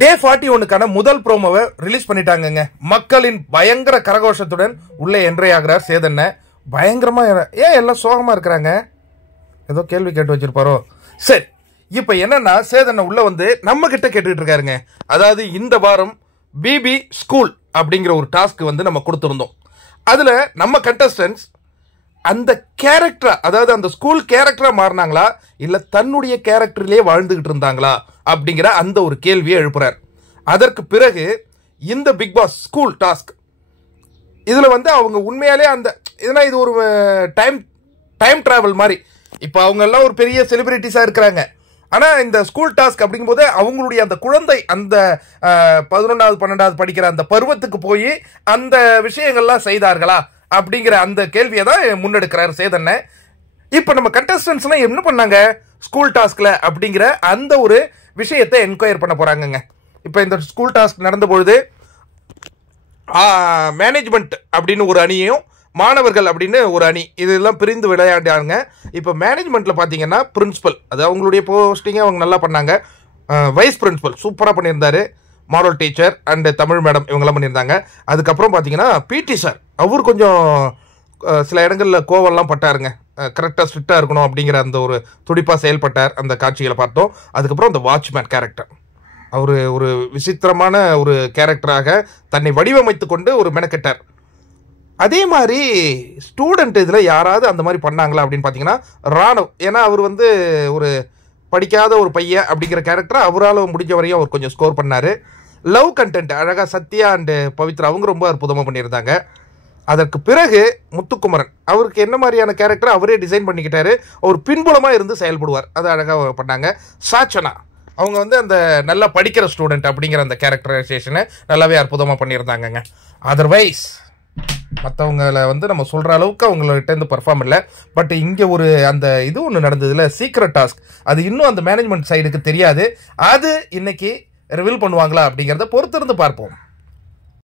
டே 41க்கான முதல் ப்ரோமோவை ரிலீஸ் பண்ணிட்டாங்கங்க. மக்களின் பயங்கர கரகோஷத்துடன் உள்ளே என்ட்ரி ஆகிறார் சேதன்ன. பயங்கரமா ஏன் எல்லாம் சோகமா இருக்கிறாங்க? ஏதோ கேள்வி கேட்டு வச்சிருப்பாரோ. சரி, இப்ப என்னன்னா சேதன்ன உள்ள வந்து நம்ம கிட்ட கேட்டுட்டு இருக்காருங்க. அதாவது இந்த வாரம் பிபி ஸ்கூல் அப்படிங்கிற ஒரு டாஸ்க் வந்து நம்ம கொடுத்துருந்தோம். அதுல நம்ம கண்டஸ்டன்ஸ் அந்த கேரக்டரா, அதாவது அந்த ஸ்கூல் கேரக்டரா மாறினாங்களா இல்ல தன்னுடைய கேரக்டர்லயே வாழ்ந்துகிட்டு இருந்தாங்களா அப்படிங்கிற அந்த ஒரு கேள்வியை எழுப்புறார். அதற்கு பிறகு இந்த பிக் பாஸ் ஸ்கூல் டாஸ்க் இதுல வந்து அவங்க உண்மையாலே அந்த இது ஒரு டைம் டிராவல் மாதிரி. இப்ப அவங்க எல்லாம் ஒரு பெரிய செலிபிரிட்டிஸா இருக்கிறாங்க. ஆனா இந்த ஸ்கூல் டாஸ்க் அப்படிங்கும்போது அவங்களுடைய அந்த குழந்தை அந்த 11வது 12வது படிக்கிற அந்த பருவத்துக்கு போய் அந்த விஷயங்கள்லாம் செய்தார்களா அப்படிங்கிற அந்த கேள்வியை தான் முன்னெடுக்கிறார் சேதன்ன. இப்ப நம்ம கண்டஸ்டன்ஸ் எல்லாம் என்ன பண்ணாங்க ஸ்கூல் டாஸ்க்ல அப்படிங்கிற அந்த ஒரு விஷயத்தை என்கொயர் பண்ண போறாங்க. இப்ப இந்த ஸ்கூல் டாஸ்க் நடந்த பொழுது மேனேஜ்மெண்ட் அப்படின்னு ஒரு அணியும் மாணவர்கள் அப்படின்னு ஒரு அணி இதெல்லாம் பிரிந்து விளையாண்டாங்க. இப்போ மேனேஜ்மெண்ட்ல பார்த்தீங்கன்னா பிரின்சிபல், அது அவங்களுடைய போஸ்டிங்கை அவங்க நல்லா பண்ணாங்க. வைஸ் பிரின்சிபல் சூப்பராக பண்ணியிருந்தாரு. Model teacher and Tamil madam இவங்கெல்லாம் பண்ணியிருந்தாங்க. அதுக்கப்புறம் பார்த்தீங்கன்னா பிடி சார், அவர் கொஞ்சம் சில இடங்களில் கோவம்லாம் பட்டாருங்க. கரெக்டாக ஸ்ட்ரிக்டாக இருக்கணும் அப்படிங்கிற அந்த ஒரு துடிப்பாக செயல்பட்டார். அந்த காட்சிகளை பார்த்தோம். அதுக்கப்புறம் அந்த வாட்ச்மேன் கேரக்டர், அவர் ஒரு விசித்திரமான ஒரு கேரக்டராக தன்னை வடிவமைத்து கொண்டு ஒரு மெனக்கெட்டார். அதே மாதிரி ஸ்டூடெண்ட் இதில் யாராவது அந்த மாதிரி பண்ணாங்களா அப்படின்னு பார்த்தீங்கன்னா ராணவ். ஏன்னா அவர் வந்து ஒரு படிக்காத ஒரு பையன் அப்படிங்கிற கேரக்டரை அவரால் முடிஞ்ச வரையும் அவர் கொஞ்சம் ஸ்கோர் பண்ணார். லவ் கண்டென்ட் அழகாக சத்யா அண்டு பவித்ரா அவங்க ரொம்ப அற்புதமாக பண்ணியிருந்தாங்க. அதற்கு பிறகு முத்துக்குமரன், அவருக்கு என்ன மாதிரியான கேரக்டர் அவரே டிசைன் பண்ணிக்கிட்டாரு. அவர் பின்புலமாக இருந்து செயல்படுவார், அது அழகாக பண்ணாங்க. சாச்சனா அவங்க வந்து அந்த நல்லா படிக்கிற ஸ்டூடெண்ட் அப்படிங்கிற அந்த கேரக்டரைசேஷனை நல்லாவே அற்புதமாக பண்ணியிருந்தாங்கங்க. அதர்வைஸ் மற்றவங்களை வந்து நம்ம சொல்கிற அளவுக்கு அவங்கள்ட்ட இருந்து பர்ஃபார்ம் இல்லை. பட் இங்கே ஒரு அந்த இது ஒன்று நடந்ததுல சீக்ரெட் டாஸ்க், அது இன்னும் அந்த மேனேஜ்மெண்ட் சைடுக்கு தெரியாது. அது இன்னைக்கு ரிவீல் பண்ணுவாங்களா அப்படிங்கிறத பொறுத்திருந்து பார்ப்போம்.